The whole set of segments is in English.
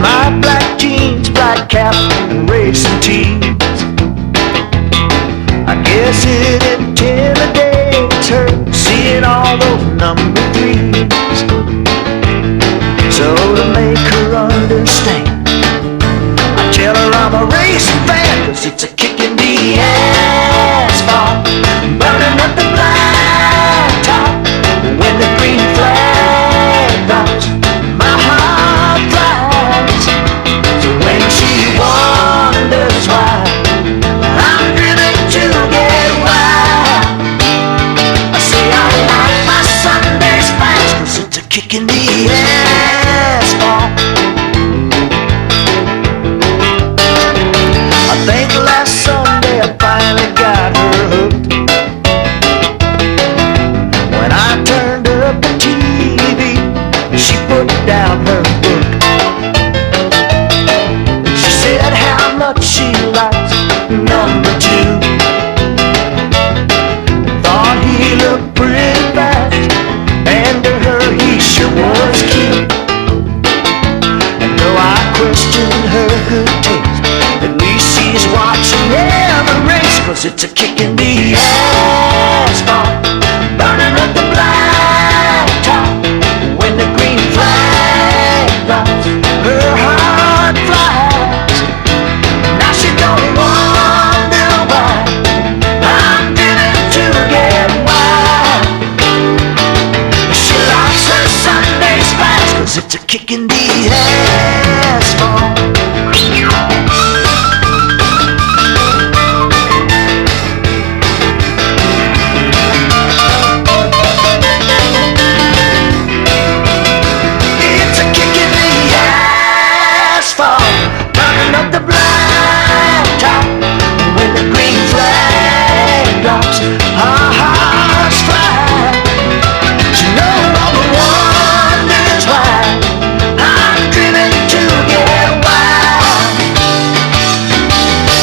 my black jeans, black cap, and racing tees. I guess it intimidates her, seeing all those number threes. So to make her understand, I tell her I'm a racing fan, 'cause it's a kick in the asphalt, burning up the black top. When the green flag drops, my heart flies. So when she wonders why I'm driven to get wild, I say I like my Sundays fast, 'cause it's a kick in the asphalt. I think last Sunday I finally got her hooked. When I turned up the TV, she put down her book. She said how much she likes number 2. Thought he looked pretty fast, and to her he sure was cute. And though I questioned her good taste, at least she's watching every race, 'cause it's a kick in the asphalt, burning up the black top. When the green flag drops, her heart flies. Now she don't wonder why I'm driven to get wild. She likes her Sundays fast, 'cause it's a kick in the asphalt. It's a kick in the asphalt, burning up the black top. When the green flag drops, our hearts fly. She no longer wonders why I'm driven to get wild.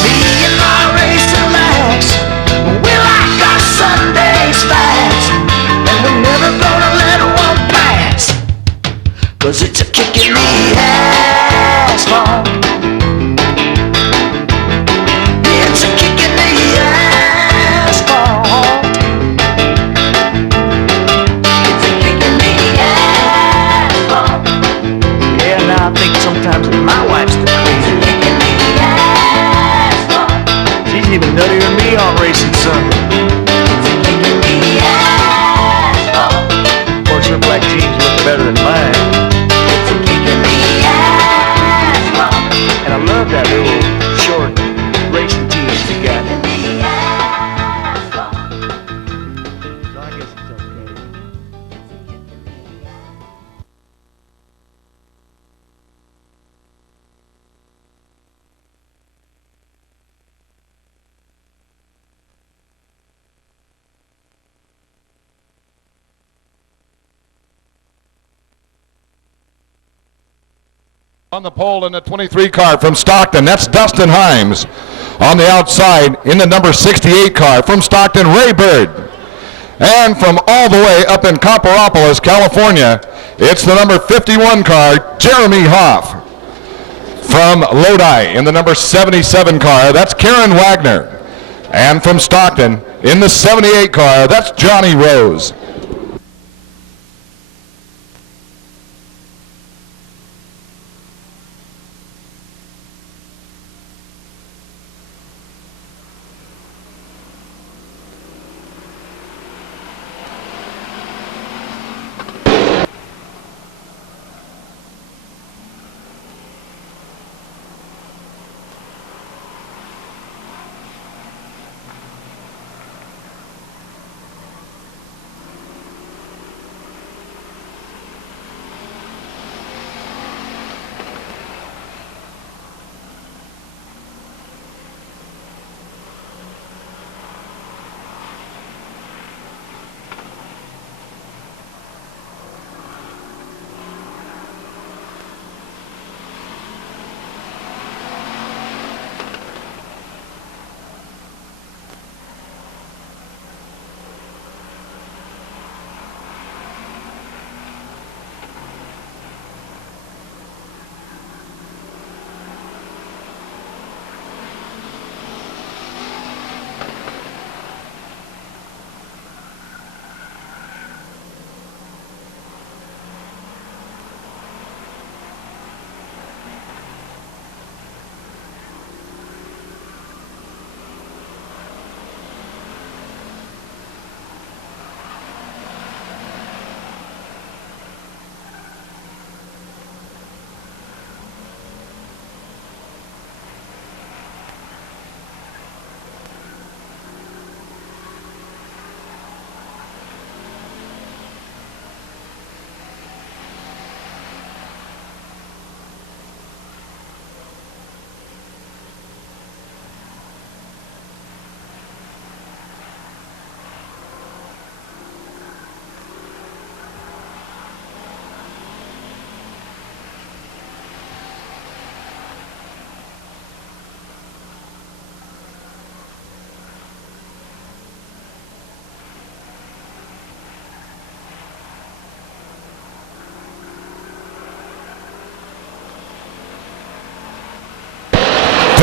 Me and my racing lads, we like our Sundays fast, and we're never gonna let one pass, 'cause it's a kick in the asphalt. It's a kick in the asphalt. It's a kick in the asphalt. Yeah, now I think sometimes that my wife's the crazy. It's a kick in the asphalt. She's even nuttier than me on racing Sunday. It's a kick in the asphalt. Of course, her black jeans look better than mine. It's a kick in the asphalt. And I love that little short racing tee that you got. So I guess it's okay. On the pole in the 23 car from Stockton, that's Dustin Himes. On the outside, in the number 68 car from Stockton, Ray Bird. And from all the way up in Copperopolis, California, it's the number 51 car, Jeremy Hoff. From Lodi, in the number 77 car, that's Karen Wagner. And from Stockton, in the 78 car, that's Johnny Rose.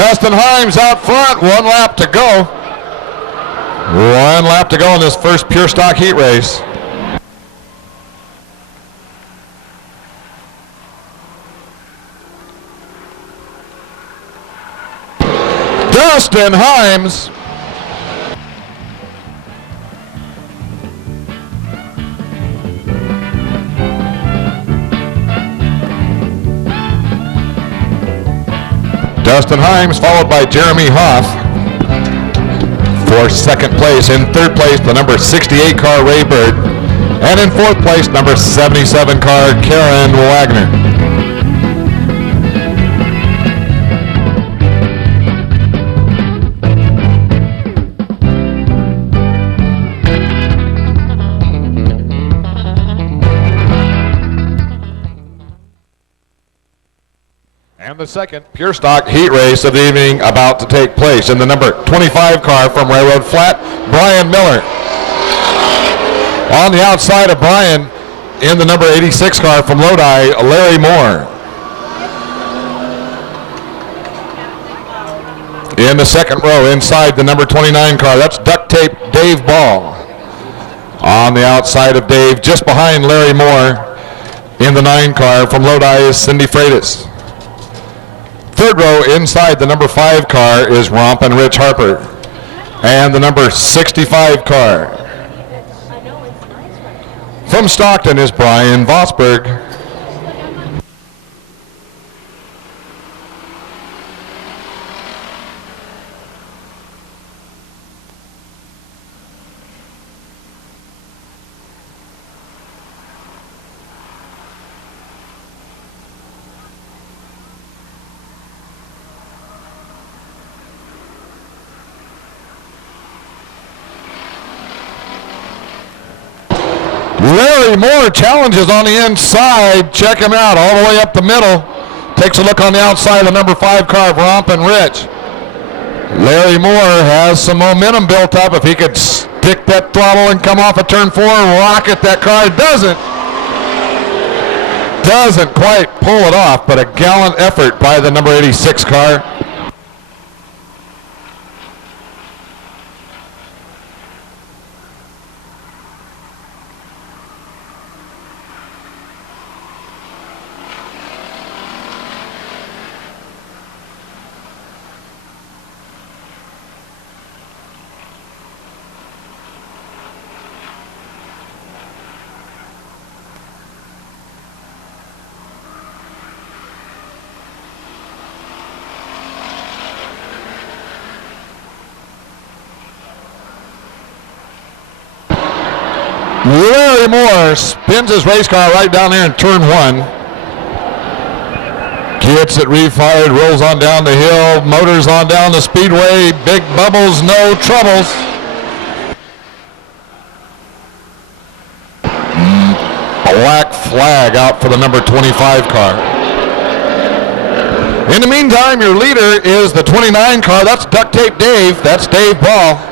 Dustin Himes out front, 1 lap to go. 1 lap to go in this first pure stock heat race. Dustin Himes. Dustin Himes followed by Jeremy Hoff for second place. In third place, the number 68 car Ray Bird. And in fourth place, number 77 car Karen Wagner. And the second pure stock heat race of the evening about to take place in the number 25 car from Railroad Flat, Brian Miller. On the outside of Brian, in the number 86 car from Lodi, Larry Moore. In the second row, inside the number 29 car, that's duct tape Dave Ball. On the outside of Dave, just behind Larry Moore, in the 9 car from Lodi is Cindy Freitas. Third row, inside the number 5 car is Romp and Rich Harper. And the number 65 car from Stockton is Brian Vosberg. Larry Moore challenges on the inside. Check him out all the way up the middle. Takes a look on the outside of the number 5 car, Romp and Rich. Larry Moore has some momentum built up. If he could stick that throttle and come off of turn 4 and rocket that car, doesn't quite pull it off, but a gallant effort by the number 86 car. Larry Moore spins his race car right down there in turn 1. Gets it refired, rolls on down the hill, motors on down the speedway, big bubbles, no troubles. Black flag out for the number 25 car. In the meantime, your leader is the 29 car. That's Duct Tape Dave. That's Dave Ball.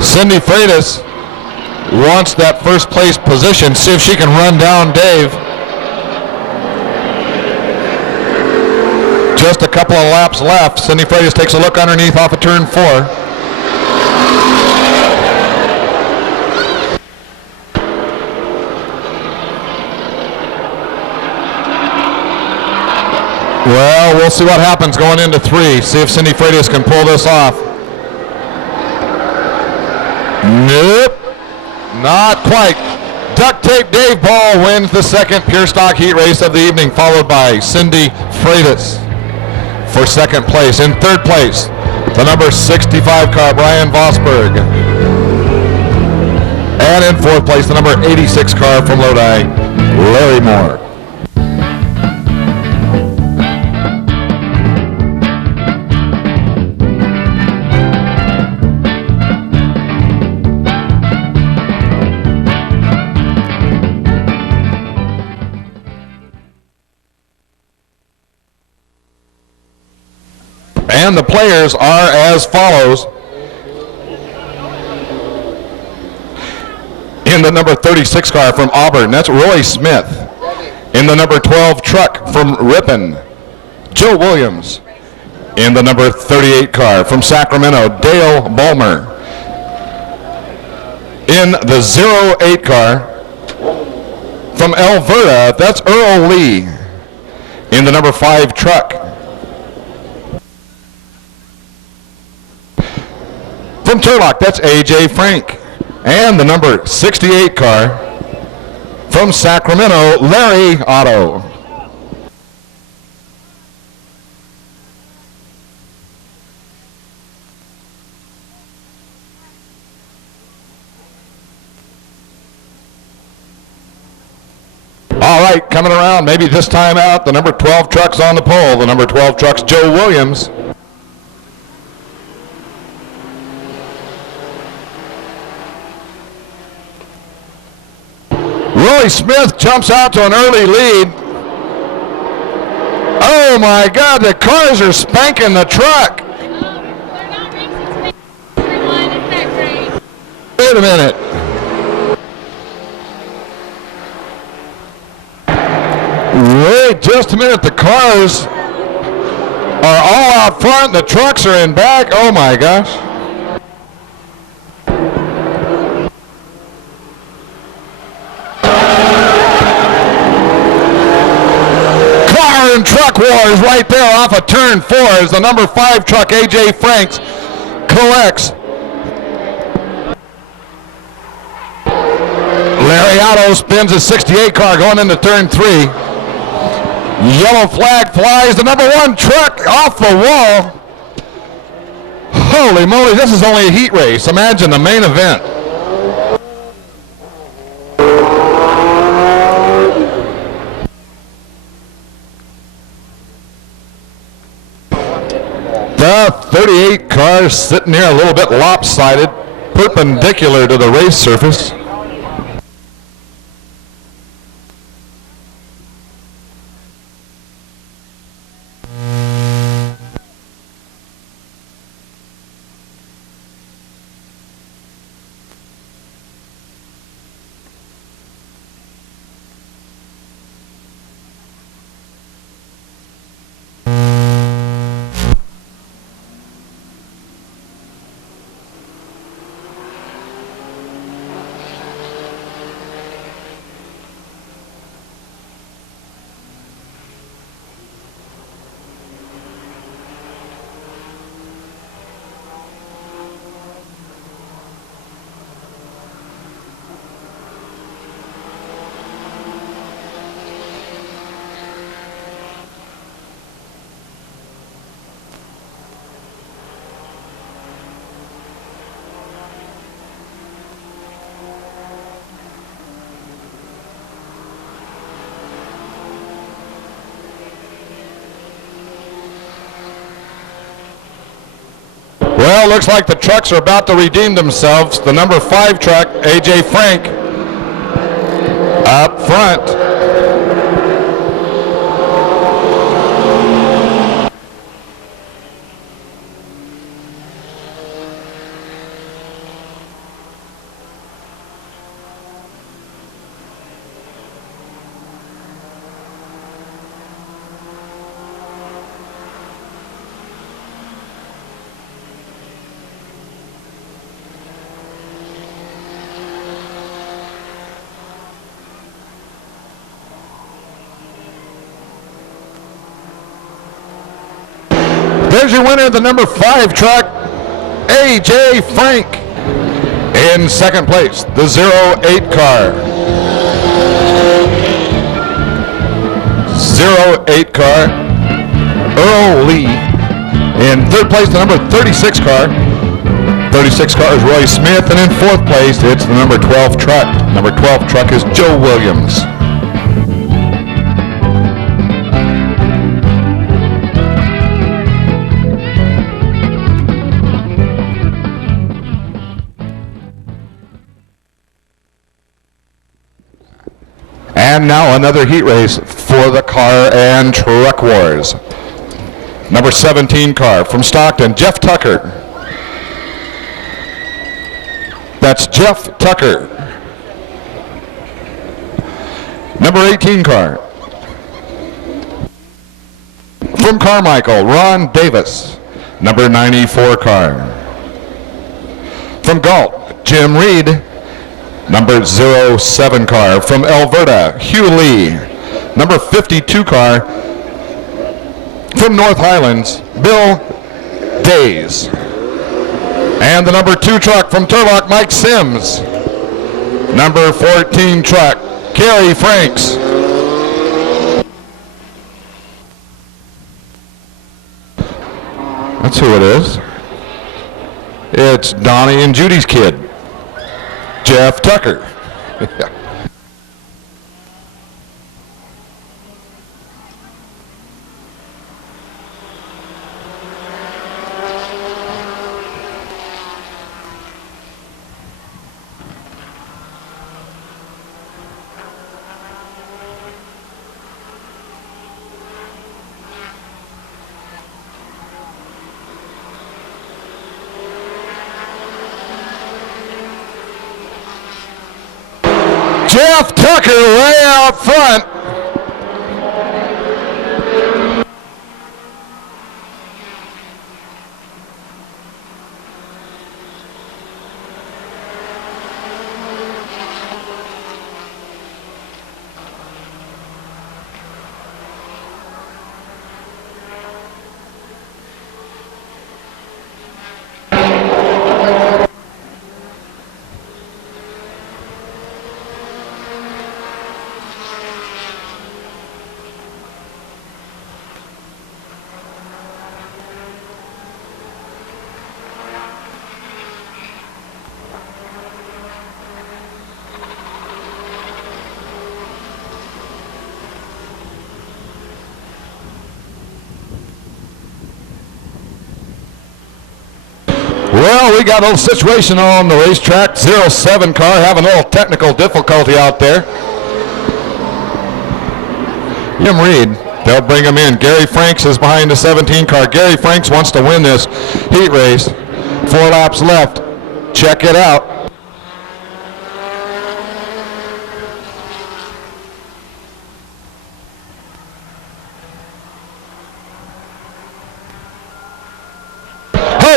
Cindy Freitas wants that first place position. See if she can run down Dave. Just a couple of laps left. Cindy Freitas takes a look underneath off of turn 4. Well, we'll see what happens going into 3. See if Cindy Freitas can pull this off. Nope, not quite. Duct Tape Dave Ball wins the second pure stock heat race of the evening, followed by Cindy Freitas for second place. In third place, the number 65 car, Brian Vosberg. And in fourth place, the number 86 car from Lodi, Larry Moore. And the players are as follows. In the number 36 car from Auburn, that's Roy Smith. In the number 12 truck from Ripon, Joe Williams. In the number 38 car from Sacramento, Dale Bulmer. In the 08 car from Alberta, that's Earl Lee. In the number 5 truck from Turlock, that's A.J. Frank. And the number 68 car from Sacramento, Larry Otto. All right, coming around, maybe this time out, the number 12 truck's on the pole. The number 12 truck's Joe Williams. Roy Smith jumps out to an early lead. Oh my God, the cars are spanking the truck. Wait a minute. Wait just a minute, the cars are all out front, the trucks are in back. Oh my gosh. Car and truck wars right there off of turn 4 as the number 5 truck, A.J. Franks, collects. Larry Otto spins a 68 car going into turn 3. Yellow flag flies. The number 1 truck off the wall. Holy moly, this is only a heat race. Imagine the main event. The 38 car sitting here a little bit lopsided, perpendicular to the race surface. Well, looks like the trucks are about to redeem themselves. The number 5 truck, A.J. Frank, up front. There's your winner, the number 5 truck, A.J. Frank. In second place, the 08 car. 08 car, Earl Lee. In third place, the number 36 car. 36 car is Roy Smith. And in fourth place, it's the number 12 truck. Number 12 truck is Joe Williams. And now another heat race for the car and truck wars. Number 17 car from Stockton, Jeff Tucker. That's Jeff Tucker. Number 18 car From Carmichael, Ron Davis, number 94 car. From Galt, Jim Reed, number 07 car. From Alberta, Hugh Lee, number 52 car. From North Highlands, Bill Days. And the number 2 truck from Turlock, Mike Sims. Number 14 truck, Gary Franks. That's who it is. It's Donnie and Judy's kid, Jeff Tucker. Jeff Tucker way out front. Well, we got a little situation on the racetrack. 07 car having a little technical difficulty out there. Jim Reed, they'll bring him in. Gary Franks is behind the 17 car. Gary Franks wants to win this heat race. 4 laps left. Check it out.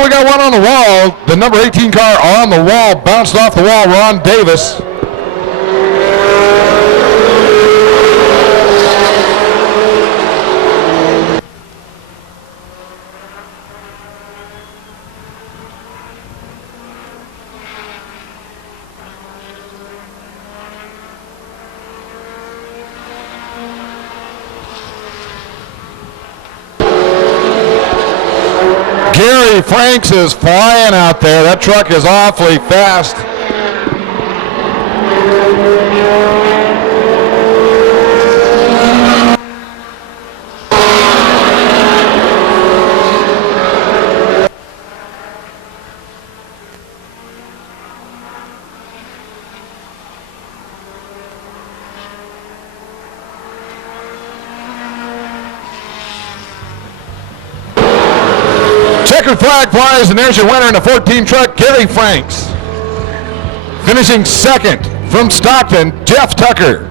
We got one on the wall. The number 18 car on the wall, bounced off the wall. Ron Davis. Gary Franks is flying out there. That truck is awfully fast. Checkered flag flies, and there's your winner in the 14 truck, Gary Franks. Finishing second from Stockton, Jeff Tucker.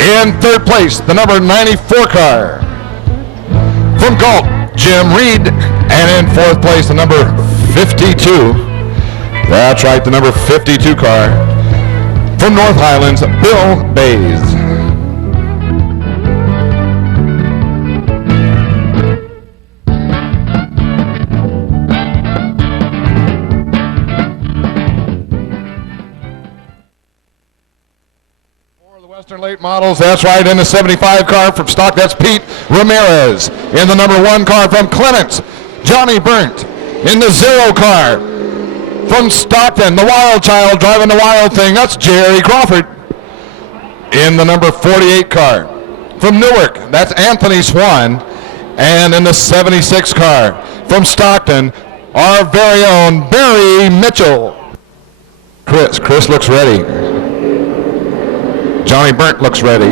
In third place, the number 94 car. From Galt, Jim Reed. And in fourth place, the number 52. That's right, the number 52 car. From North Highlands, Bill Bays. Western late models, that's right, in the 75 car from Stock, that's Pete Ramirez. In the number 1 car from Clements, Johnny Burnt. In the 0 car from Stockton, the Wild Child driving the Wild Thing, that's Jerry Crawford. In the number 48 car from Newark, that's Anthony Swan. And in the 76 car from Stockton, our very own Barry Mitchell. Chris looks ready. Johnny Burnt looks ready.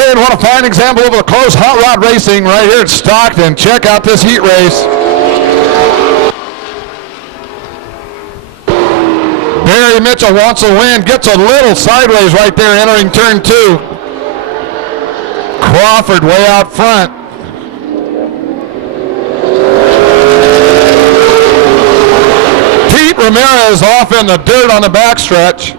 Hey, and what a fine example of a close hot rod racing right here at Stockton. Check out this heat race. Barry Mitchell wants a win, gets a little sideways right there entering turn 2. Crawford way out front. Pete Ramirez off in the dirt on the backstretch.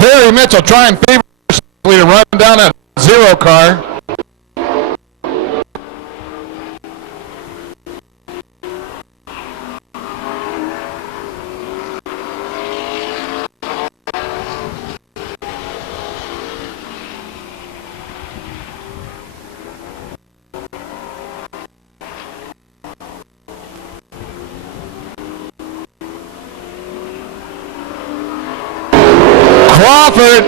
Barry Mitchell trying feverishly to run down that 0 car. Crawford.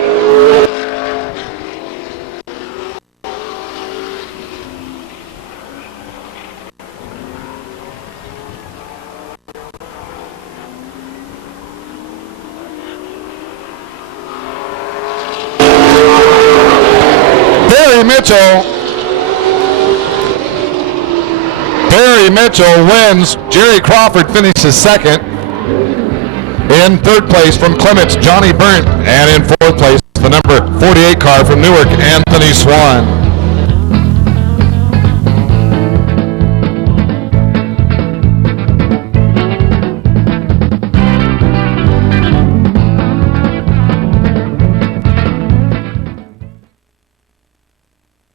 Barry Mitchell wins. Jerry Crawford finishes second. In third place from Clements, Johnny Burnt. And in fourth place, the number 48 car from Newark, Anthony Swan.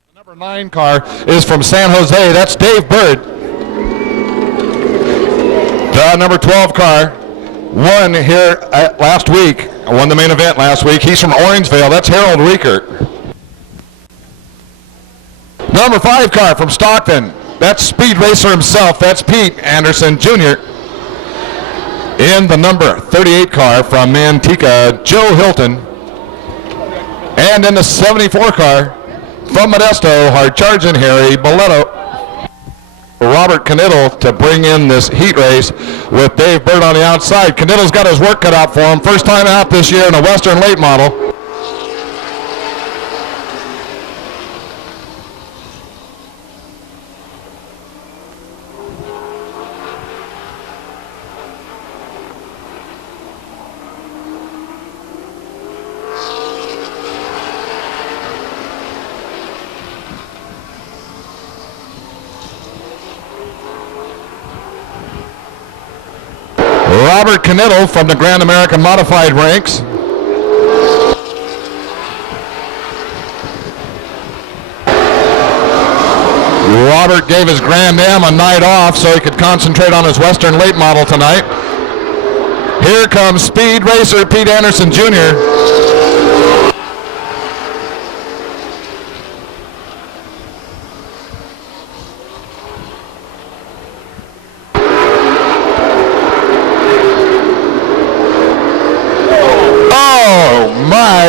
The number 9 car is from San Jose. That's Dave Bird. The number 12 car won here last week, won the main event last week. He's from Orangevale. That's Harold Riekert. Number 5 car from Stockton. That's Speed Racer himself. That's Pete Anderson Jr. In the number 38 car from Manteca, Joe Hilton. And in the 74 car from Modesto, hard charging Harry Boletto. Robert Knittel to bring in this heat race with Dave Bird on the outside. Knittel's got his work cut out for him. First time out this year in a Western late model. Robert Knittel from the Grand American Modified ranks. Robert gave his Grand Am a night off so he could concentrate on his Western late model tonight. Here comes Speed Racer Pete Anderson Jr.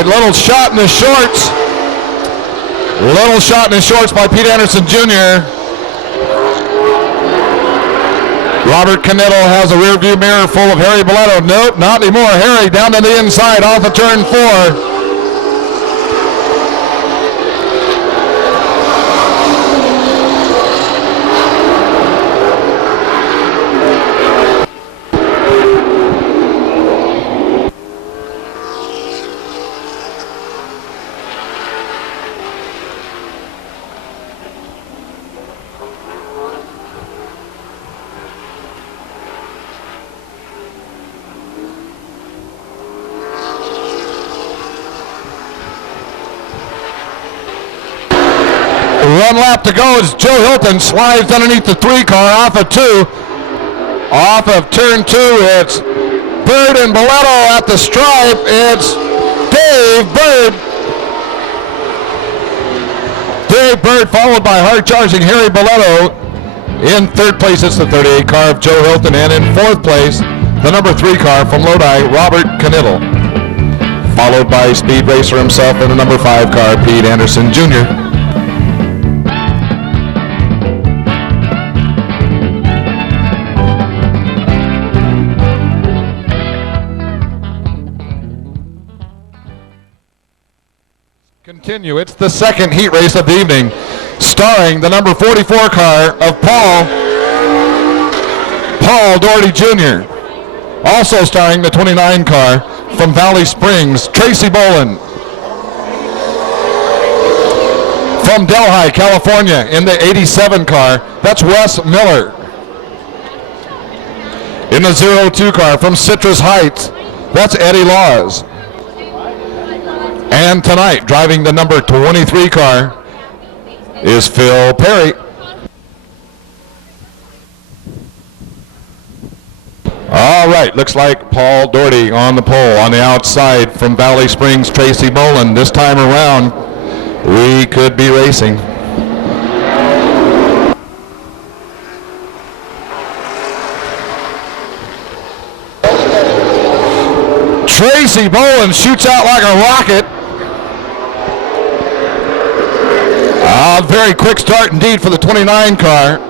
Little shot in the shorts. Little shot in the shorts by Pete Anderson Jr. Robert Knittel has a rear view mirror full of Harry Boletto. Nope, not anymore. Harry down to the inside off of turn 4. One lap to go as Joe Hilton slides underneath the 3 car off of 2. Off of turn 2, it's Bird and Boletto at the stripe. It's Dave Bird. Dave Bird, followed by hard-charging Harry Boletto. In third place, it's the 38 car of Joe Hilton, and in fourth place, the number 3 car from Lodi, Robert Knittel, followed by Speed Racer himself and the number 5 car, Pete Anderson Jr. Continue. It's the second heat race of the evening, starring the number 44 car of Paul Doherty Jr. Also starring the 29 car from Valley Springs, Tracy Boland. From Delhi, California, in the 87 car, that's Wes Miller. In the 02 car from Citrus Heights, that's Eddie Laws. And tonight, driving the number 23 car, is Phil Perry. All right, looks like Paul Doherty on the pole. On the outside from Valley Springs, Tracy Boland. This time around, we could be racing. Tracy Boland shoots out like a rocket. Very quick start indeed for the 29 car.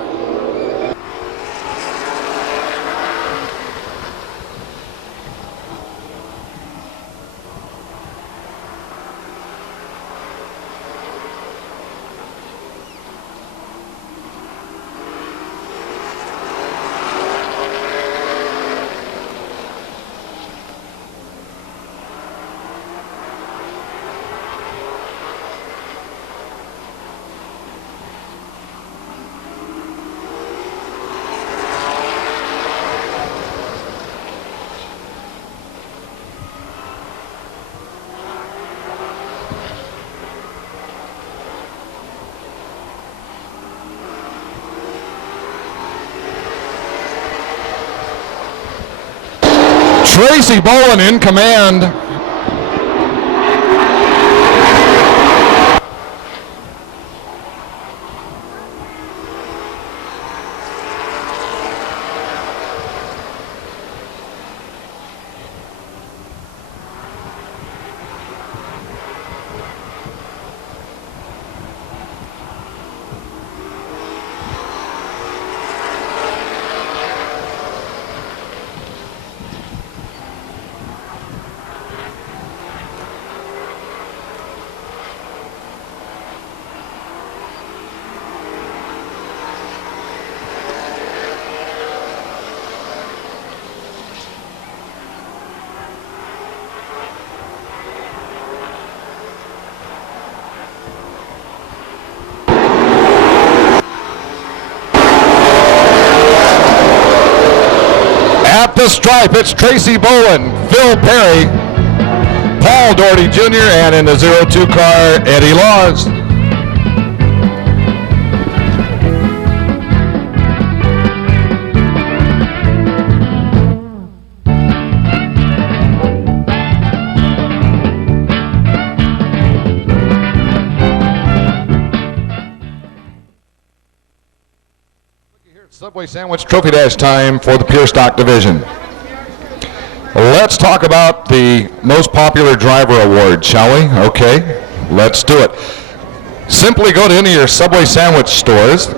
Tracy Boland in command. At the stripe, it's Tracy Boland, Phil Perry, Paul Doherty Jr., and in the 02 car, Eddie Laws. Subway Sandwich Trophy Dash time for the Pure Stock Division. Let's talk about the Most Popular Driver Award, shall we? Okay, let's do it. Simply go to any of your Subway Sandwich stores,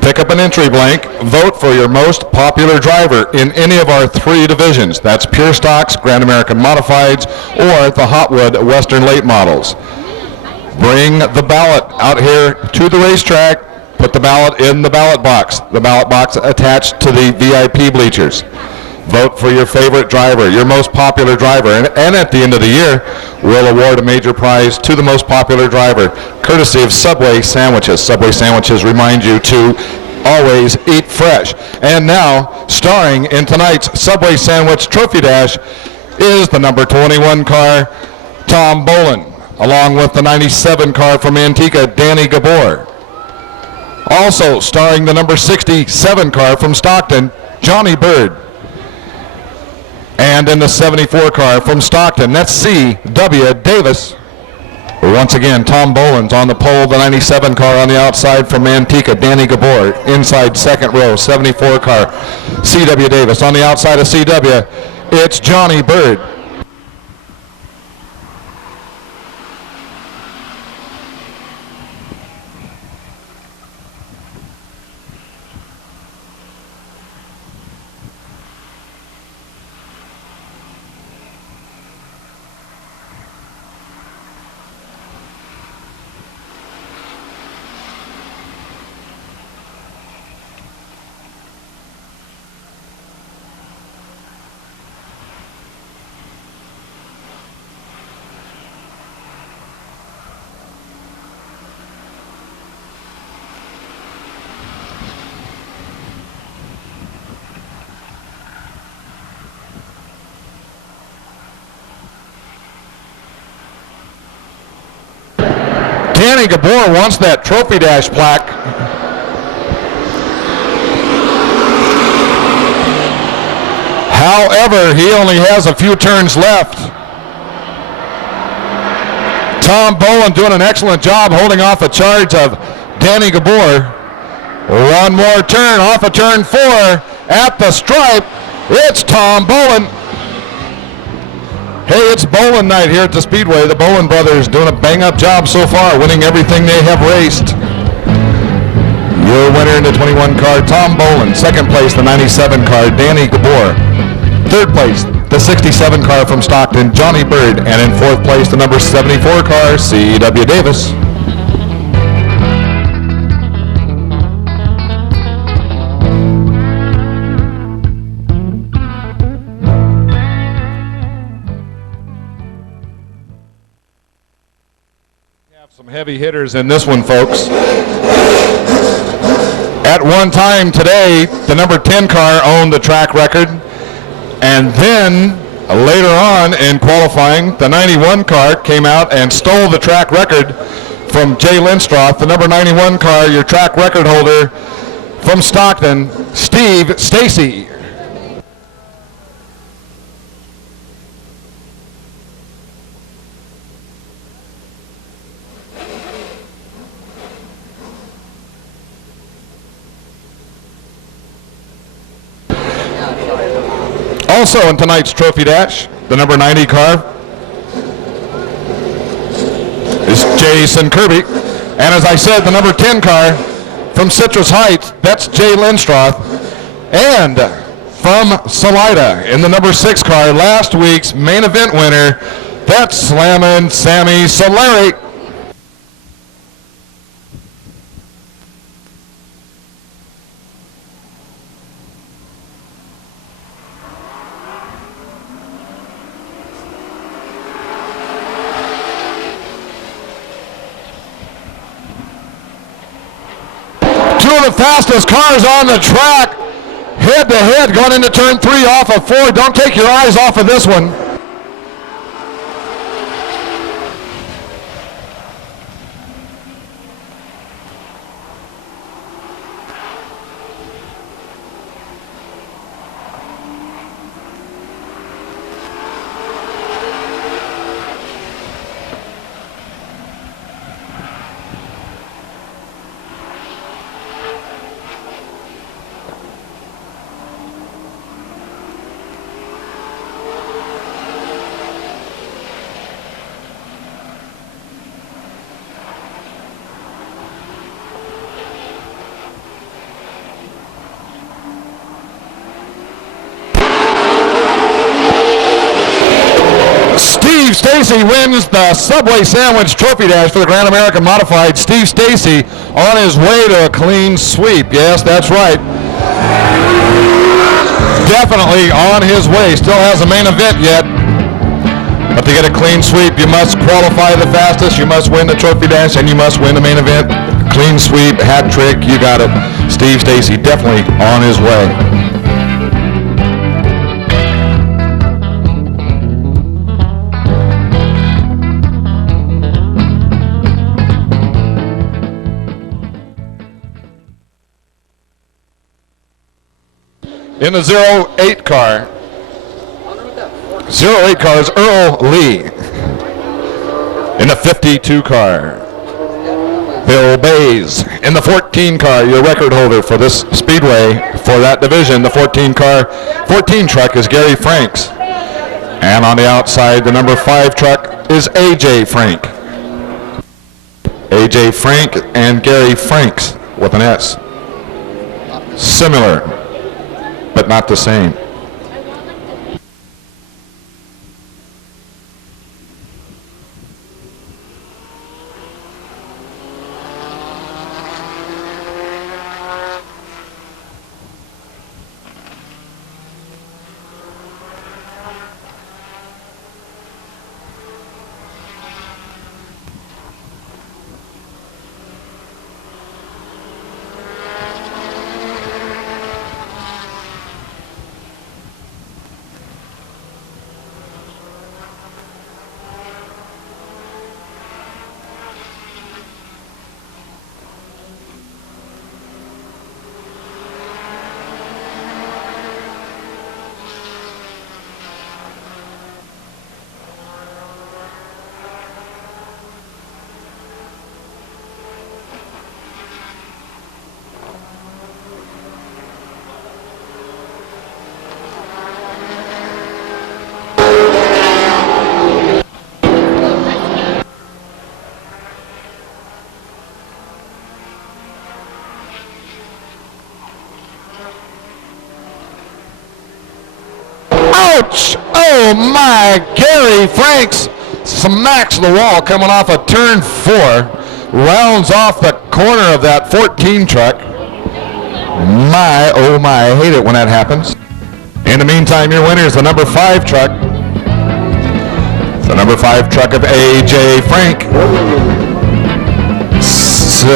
pick up an entry blank, vote for your most popular driver in any of our 3 divisions. That's Pure Stocks, Grand American Modifieds, or the Hotwood Western Late Models. Bring the ballot out here to the racetrack. Put the ballot in the ballot box attached to the VIP bleachers. Vote for your favorite driver, your most popular driver, and at the end of the year, we'll award a major prize to the most popular driver, courtesy of Subway Sandwiches. Subway Sandwiches remind you to always eat fresh. And now, starring in tonight's Subway Sandwich Trophy Dash is the number 21 car, Tom Boland, along with the 97 car from Antigua, Danny Gabor. Also starring the number 67 car from Stockton, Johnny Bird. And in the 74 car from Stockton, that's C.W. Davis, Once again, Tom Boland's on the pole, the 97 car on the outside from Manteca. Danny Gabor inside second row, 74 car. C.W. Davis on the outside of C.W. It's Johnny Bird. Danny Gabor wants that trophy dash plaque. However, he only has a few turns left. Tom Boland doing an excellent job holding off a charge of Danny Gabor. One more turn off of turn 4 at the stripe. It's Tom Boland. Hey, it's Boland night here at the Speedway. The Boland brothers doing a bang-up job so far, winning everything they have raced. Your winner in the 21 car, Tom Boland. Second place, the 97 car, Danny Gabor. Third place, the 67 car from Stockton, Johnny Bird. And in fourth place, the number 74 car, C.W. Davis. Some heavy hitters in this one, folks. At one time today, the number 10 car owned the track record, and then later on in qualifying, the 91 car came out and stole the track record from Jay Lindstroth. The number 91 car, your track record holder from Stockton, Steve Stacy. Also in tonight's Trophy Dash, the number 90 car is Jason Kirby. And as I said, the number 10 car from Citrus Heights, that's Jay Lindstroth. And from Salida in the number 6 car, last week's main event winner, that's Slammin' Sammy Solari. Two of the fastest cars on the track, head to head, going into turn 3 off of 4. Don't take your eyes off of this one. Steve Stacy wins the Subway Sandwich Trophy Dash for the Grand American Modified. Steve Stacy on his way to a clean sweep. Yes, that's right. Definitely on his way. Still has a main event yet. But to get a clean sweep, you must qualify the fastest, you must win the Trophy Dash, and you must win the main event. Clean sweep, hat trick, you got it. Steve Stacy definitely on his way. In the 08 car, 08 car is Earl Lee. In the 52 car, Bill Bays. In the 14 car, your record holder for this speedway for that division, the 14 truck is Gary Franks. And on the outside, the number 5 truck is A.J. Frank. A.J. Frank and Gary Franks with an S. Similar, but not the same. Ouch! Oh my, Gary Franks smacks the wall coming off of turn 4. Rounds off the corner of that 14 truck. My, oh my, I hate it when that happens. In the meantime, your winner is the number 5 truck. The number 5 truck of A.J. Frank. So,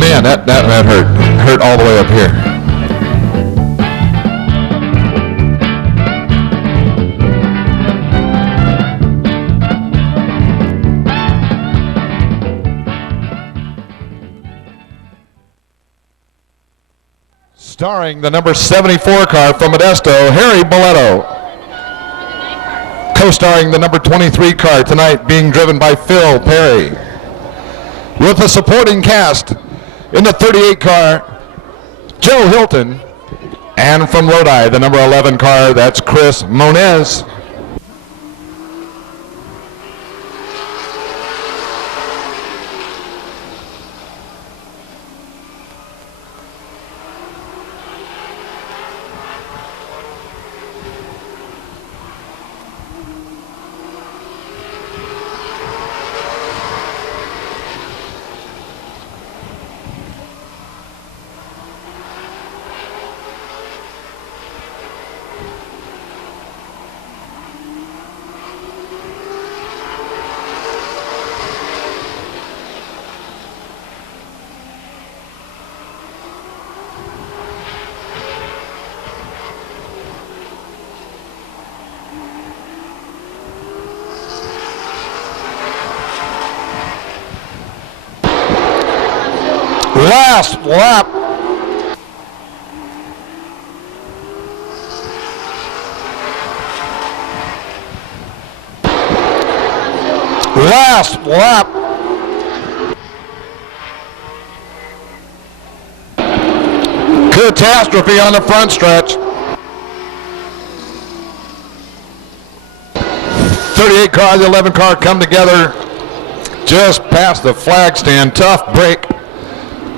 man, that hurt. Hurt all the way up here. Starring the number 74 car from Modesto, Harry Boletto. Co-starring the number 23 car tonight, being driven by Phil Perry. With a supporting cast in the 38 car, Joe Hilton. And from Lodi, the number 11 car, that's Chris Moniz. Last lap. Last lap. Catastrophe on the front stretch. 38 car, the 11 car come together just past the flag stand. Tough break.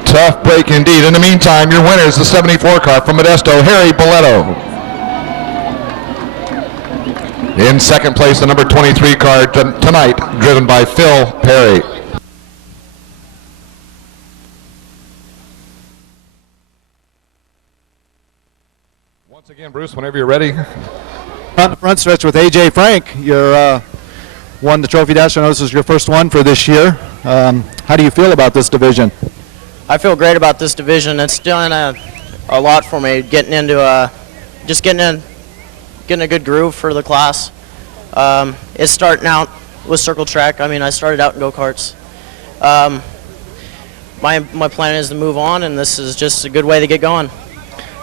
Tough break indeed. In the meantime, your winner is the 74 car from Modesto, Harry Boletto. In second place, the number 23 car tonight, driven by Phil Perry. Once again, Bruce, whenever you're ready. On the front stretch with A.J. Frank, you won the Trophy Dash. I know this is your first one for this year. How do you feel about this division? I feel great about this division. It's done a lot for me, getting into getting a good groove for the class. It's starting out with circle track. I mean, I started out in go-karts. My plan is to move on, and this is just a good way to get going.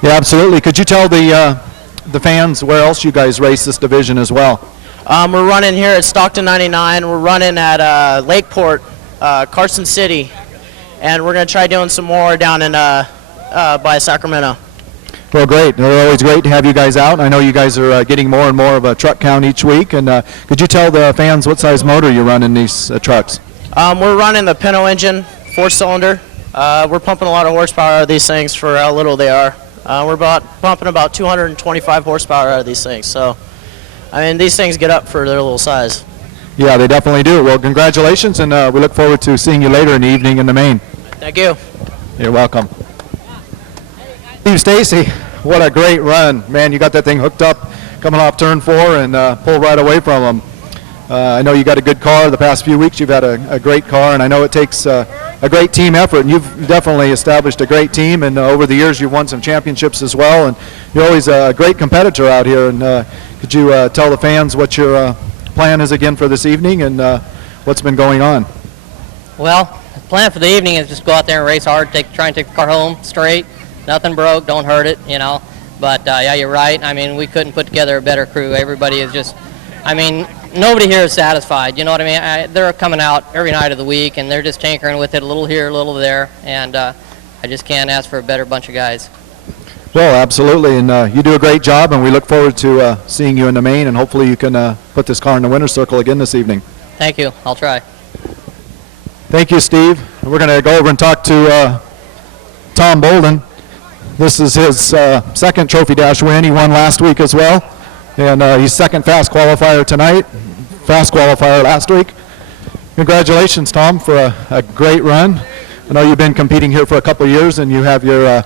Yeah, absolutely. Could you tell the fans where else you guys race this division as well? We're running here at Stockton 99. We're running at Lakeport, Carson City, and we're going to try doing some more down in by Sacramento. Well, great. They're always great to have you guys out. I know you guys are getting more and more of a truck count each week. And could you tell the fans what size motor you run in these trucks? We're running the Pinto engine, 4-cylinder. We're pumping a lot of horsepower out of these things for how little they are. We're pumping about 225 horsepower out of these things. So, I mean, these things get up for their little size. Yeah, they definitely do. Well, congratulations, and we look forward to seeing you later in the evening in the main. Thank you. You're welcome. Steve Stacy, what a great run. Man, you got that thing hooked up coming off turn 4 and pulled right away from them. I know you got a good car. The past few weeks you've had a great car, and I know it takes a great team effort, and you've definitely established a great team, and over the years you've won some championships as well, and you're always a great competitor out here. And could you tell the fans what your plan is again for this evening and what's been going on? Well, the plan for the evening is just go out there and race hard, try and take the car home straight. Nothing broke, don't hurt it, you know. But yeah, you're right. I mean, we couldn't put together a better crew. Everybody is just, I mean, nobody here is satisfied. You know what I mean? They're coming out every night of the week, and they're just tinkering with it, a little here, a little there, and I just can't ask for a better bunch of guys. Well, absolutely, and you do a great job, and we look forward to seeing you in the main, and hopefully you can put this car in the winner's circle again this evening. Thank you. I'll try. Thank you, Steve. We're going to go over and talk to Tom Bolden. This is his second Trophy Dash win. He won last week as well, and he's second fast qualifier tonight, fast qualifier last week. Congratulations, Tom, for a great run. I know you've been competing here for a couple of years, and you have your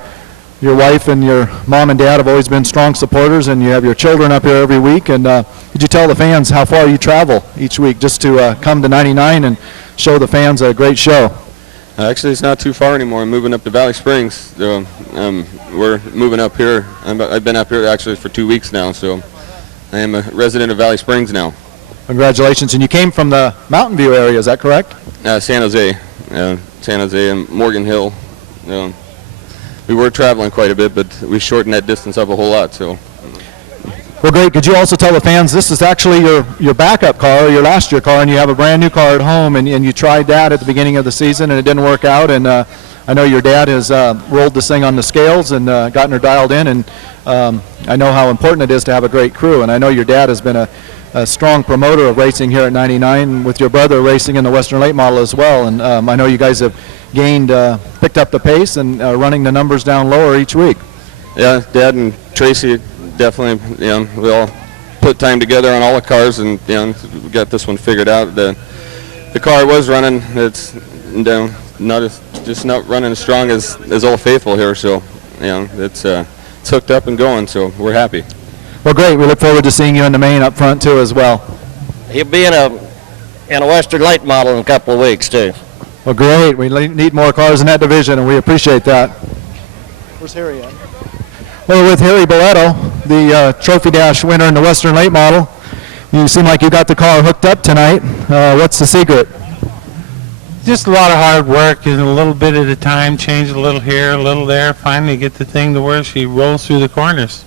wife and your mom and dad have always been strong supporters, and you have your children up here every week. And could you tell the fans how far you travel each week just to come to 99 and show the fans a great show? Actually, it's not too far anymore. I'm moving up to Valley Springs. We're moving up here. I've been up here actually for 2 weeks now, so I am a resident of Valley Springs now. Congratulations. And you came from the Mountain View area, is that correct? San Jose. San Jose and Morgan Hill. We were traveling quite a bit, but we shortened that distance up a whole lot. So. Well, great. Could you also tell the fans this is actually your backup car, or your last year car, and you have a brand new car at home, and you tried that at the beginning of the season, and it didn't work out. And I know your dad has rolled this thing on the scales and gotten her dialed in, and I know how important it is to have a great crew. And I know your dad has been a strong promoter of racing here at 99, with your brother racing in the Western Late Model as well. And I know you guys have picked up the pace and running the numbers down lower each week. Yeah, Dad and Tracy definitely, we all put time together on all the cars, and we got this one figured out. The car was running. It's just not running as strong as Old Faithful here. So, it's hooked up and going. So we're happy. Well, great. We look forward to seeing you in the main up front too as well. He'll be in a Western Late Model in a couple of weeks too. Well, great. We need more cars in that division, and we appreciate that. Where's Harry at? Well, with Harry Boletto, the Trophy Dash winner in the Western Late Model, you seem like you got the car hooked up tonight. What's the secret? Just a lot of hard work and a little bit at a time, change a little here, a little there, finally get the thing to where she rolls through the corners.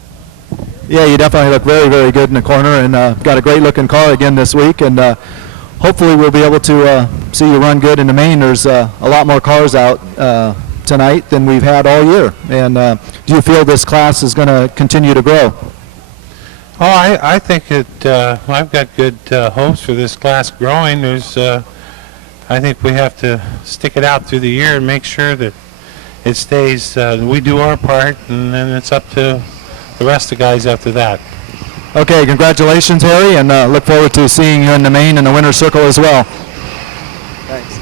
Yeah, you definitely look very, very good in the corner, and got a great looking car again this week, and hopefully we'll be able to see you run good in the main. There's a lot more cars out tonight than we've had all year, and do you feel this class is going to continue to grow? Oh, I think I've got good hopes for this class growing. I think we have to stick it out through the year and make sure that it stays, we do our part, and then it's up to the rest of the guys after that. Okay, congratulations, Harry, and look forward to seeing you in the main and the winner's circle as well. Thanks.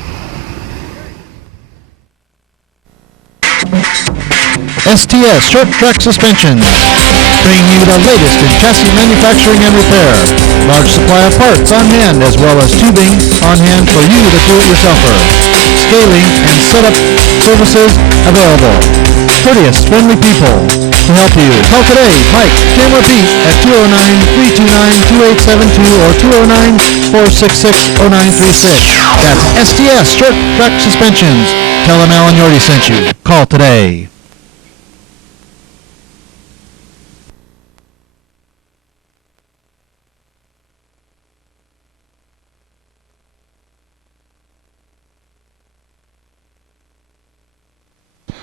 STS Short Track Suspensions, bringing you the latest in chassis manufacturing and repair. Large supply of parts on hand, as well as tubing on hand for you, the do-it-yourselfer. Scaling and setup services available. Courteous, friendly people to help you. Call today, Mike, Jim, or Pete at 209-329-2872 or 209-466-0936. That's STS Short Track Suspensions. Tell them Alan Yorty sent you. Call today.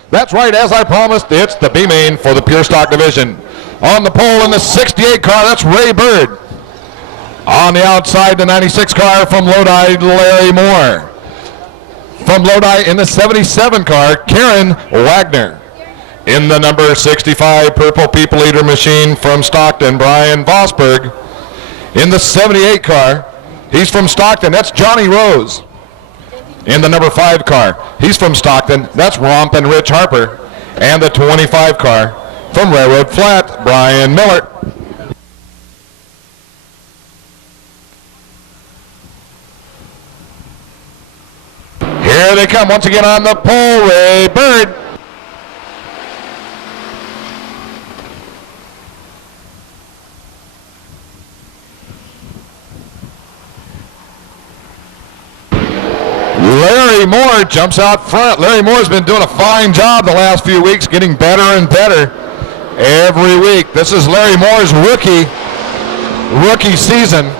That's right, as I promised, it's the B-main for the Pure Stock division. On the pole in the 68 car, that's Ray Bird. On the outside, the 96 car from Lodi, Larry Moore. From Lodi in the 77 car, Karen Wagner. In the number 65 Purple People Eater machine from Stockton, Brian Vosberg. In the 78 car, he's from Stockton, that's Johnny Rose. In the number 5 car, he's from Stockton, that's Romp and Rich Harper. And the 25 car from Railroad Flat, Brian Miller. Here they come once again on the pole, Ray Bird. Larry Moore jumps out front. Larry Moore's been doing a fine job the last few weeks, getting better and better every week. This is Larry Moore's rookie season.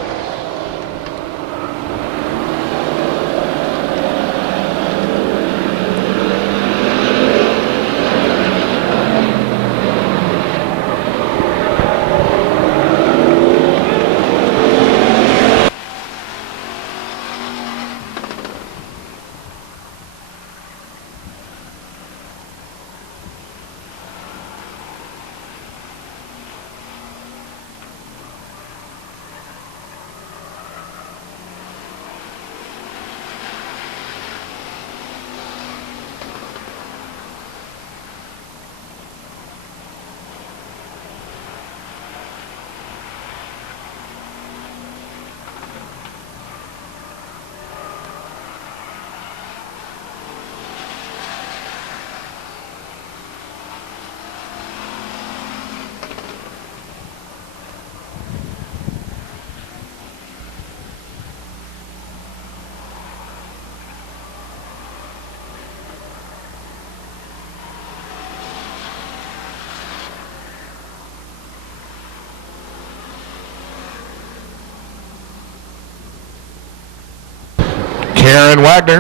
Karen Wagner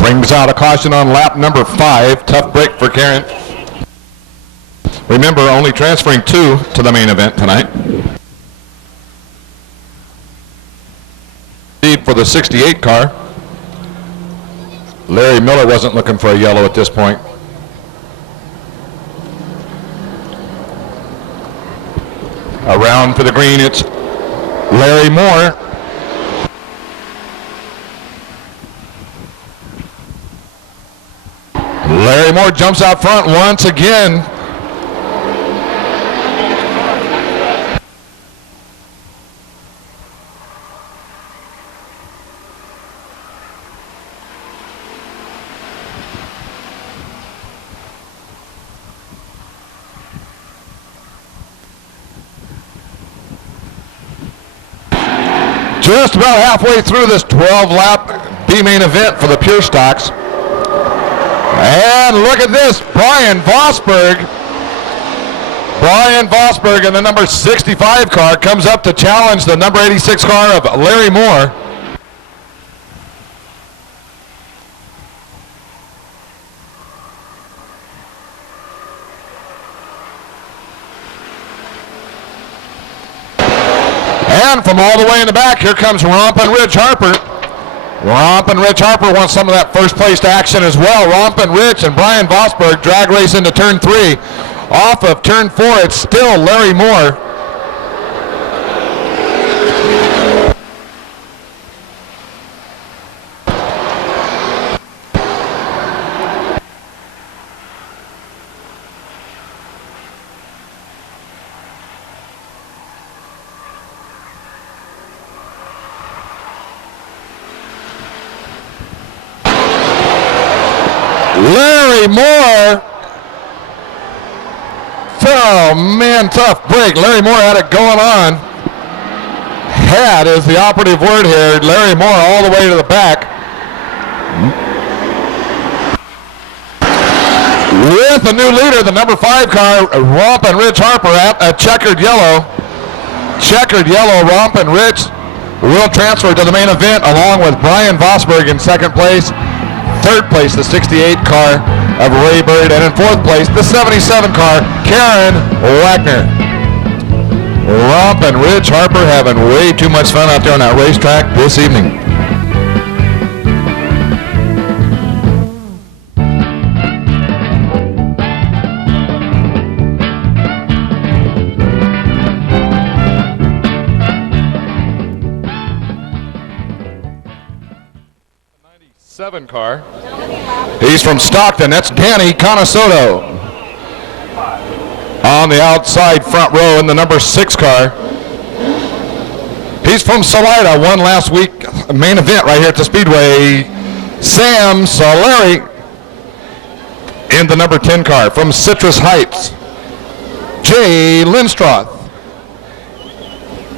brings out a caution on lap number 5. Tough break for Karen. Remember, only transferring 2 to the main event tonight. Lead for the 68 car. Larry Miller wasn't looking for a yellow at this point. Around for the green, it's Larry Moore. Larry Moore jumps out front once again. Just about halfway through this 12-lap B-main event for the Pure Stocks. And look at this, Brian Vosberg. Brian Vosberg in the number 65 car comes up to challenge the number 86 car of Larry Moore. And from all the way in the back, here comes Romp and Rich Harper. Romp and Rich Harper wants some of that first place action as well. Romp and Rich and Brian Vosberg drag race into turn 3. Off of turn 4, it's still Larry Moore. Larry Moore. Oh man, tough break. Larry Moore had it going on. Had is the operative word here. Larry Moore all the way to the back. With the new leader, the number 5 car, Romp and Rich Harper at a checkered yellow. Checkered yellow, Romp and Rich will transfer to the main event along with Brian Vosberg in second place. third place, the 68 car of Ray Bird, and in fourth place, the 77 car, Karen Wagner. Rump and Rich Harper having way too much fun out there on that racetrack this evening. Car. He's from Stockton. That's Danny Conasoto. On the outside front row in the number 6 car. He's from Salida. Won last week, main event right here at the Speedway. Sam Solari in the number 10 car. From Citrus Heights, Jay Lindstroth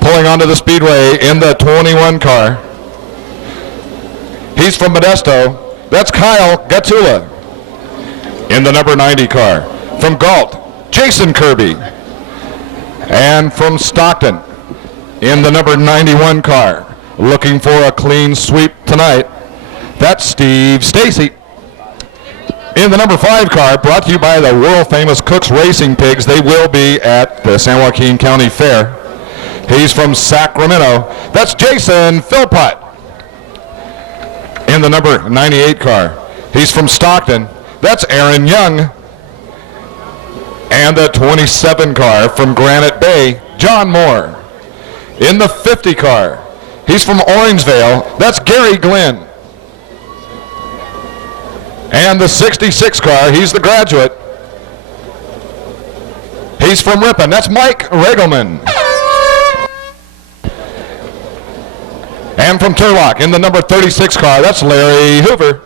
pulling onto the Speedway in the 21 car. He's from Modesto. That's Kyle Gatula in the number 90 car. From Galt, Jason Kirby. And from Stockton in the number 91 car. Looking for a clean sweep tonight. That's Steve Stacy. In the number 5 car, brought to you by the world-famous Cook's Racing Pigs. They will be at the San Joaquin County Fair. He's from Sacramento. That's Jason Philpott. In the number 98 car. He's from Stockton. That's Aaron Young. And the 27 car from Granite Bay, John Moore. In the 50 car, he's from Orangevale. That's Gary Glenn. And the 66 car, he's the graduate. He's from Ripon. That's Mike Regelman. And from Turlock in the number 36 car, that's Larry Hoover.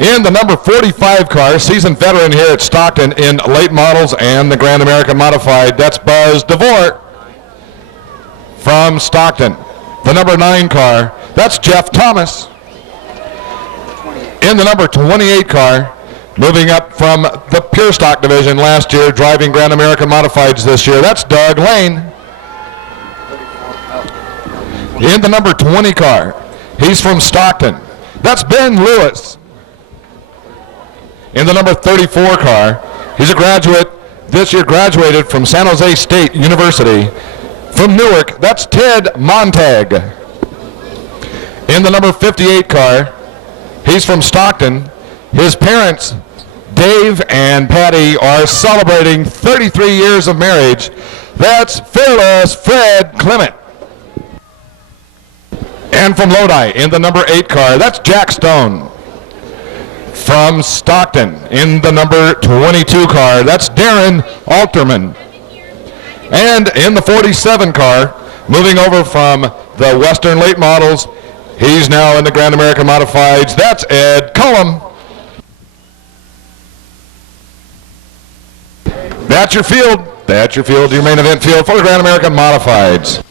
In the number 45 car, seasoned veteran here at Stockton in late models and the Grand American Modified, that's Buzz DeVore from Stockton. The number 9 car, that's Jeff Thomas. In the number 28 car, moving up from the Pure Stock division last year, driving Grand American Modifieds this year, that's Doug Lane. In the number 20 car, he's from Stockton. That's Ben Lewis. In the number 34 car, he's a graduate, this year graduated from San Jose State University. From Newark, that's Ted Montag. In the number 58 car, he's from Stockton. His parents, Dave and Patty, are celebrating 33 years of marriage. That's fearless Fred Clement. And from Lodi, in the number 8 car, that's Jack Stone. From Stockton, in the number 22 car, that's Darren Alterman. And in the 47 car, moving over from the Western late models, he's now in the Grand American Modifieds, that's Ed Cullum. That's your field. That's your field, your main event field for the Grand American Modifieds.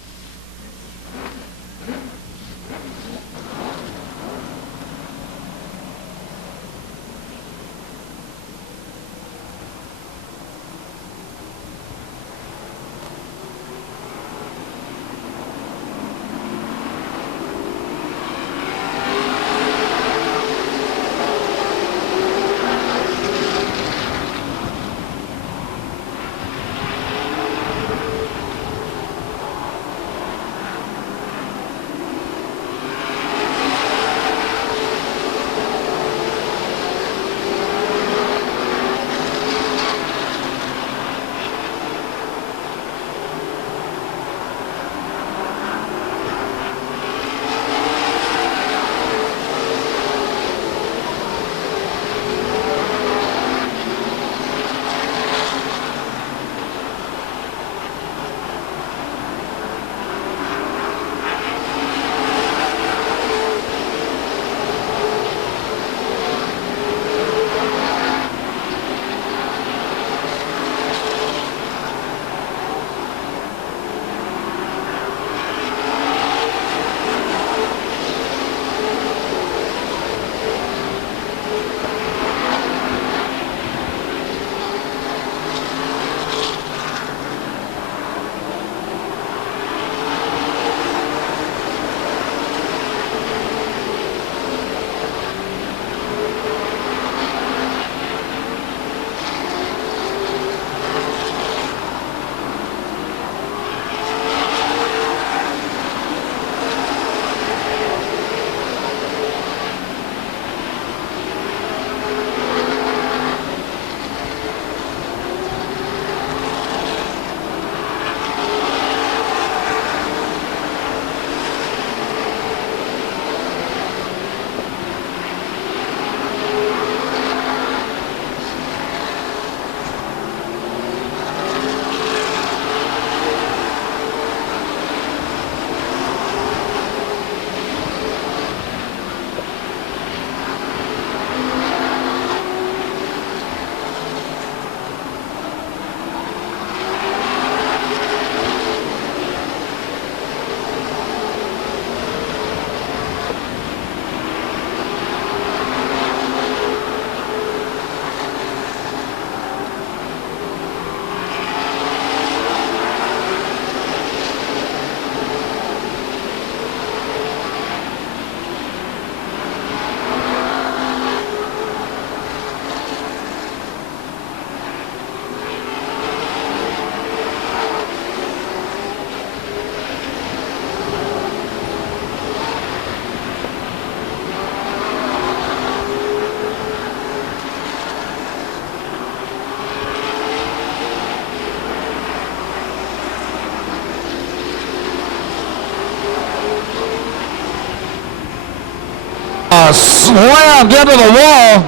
Slammed into the wall.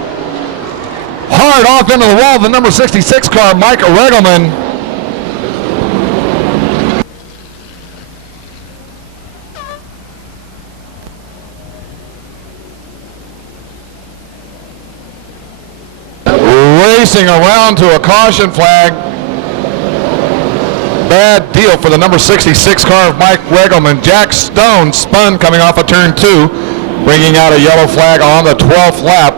Hard off into the wall, the number 66 car, Mike Regelman. Racing around to a caution flag. Bad deal for the number 66 car of Mike Regelman. Jack Stone spun coming off of turn 2, bringing out a yellow flag on the 12th lap.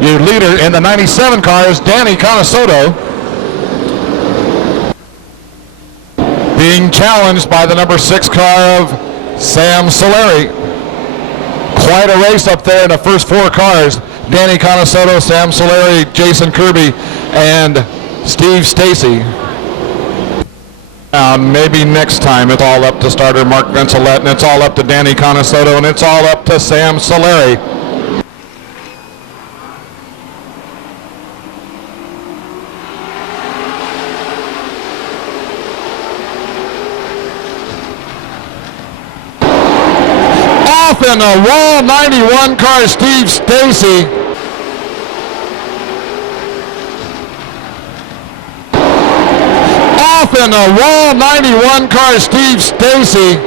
Your leader in the 97 car is Danny Canasoto, being challenged by the number 6 car of Sam Solari. Quite a race up there in the first 4 cars. Danny Canasoto, Sam Solari, Jason Kirby, and Steve Stacy. Maybe next time it's all up to starter Mark Vincelette, and it's all up to Danny Canasoto, and it's all up to Sam Solari. Off in the wall, 91 car, Steve Stacy. Off in the wall, 91 car, Steve Stacy.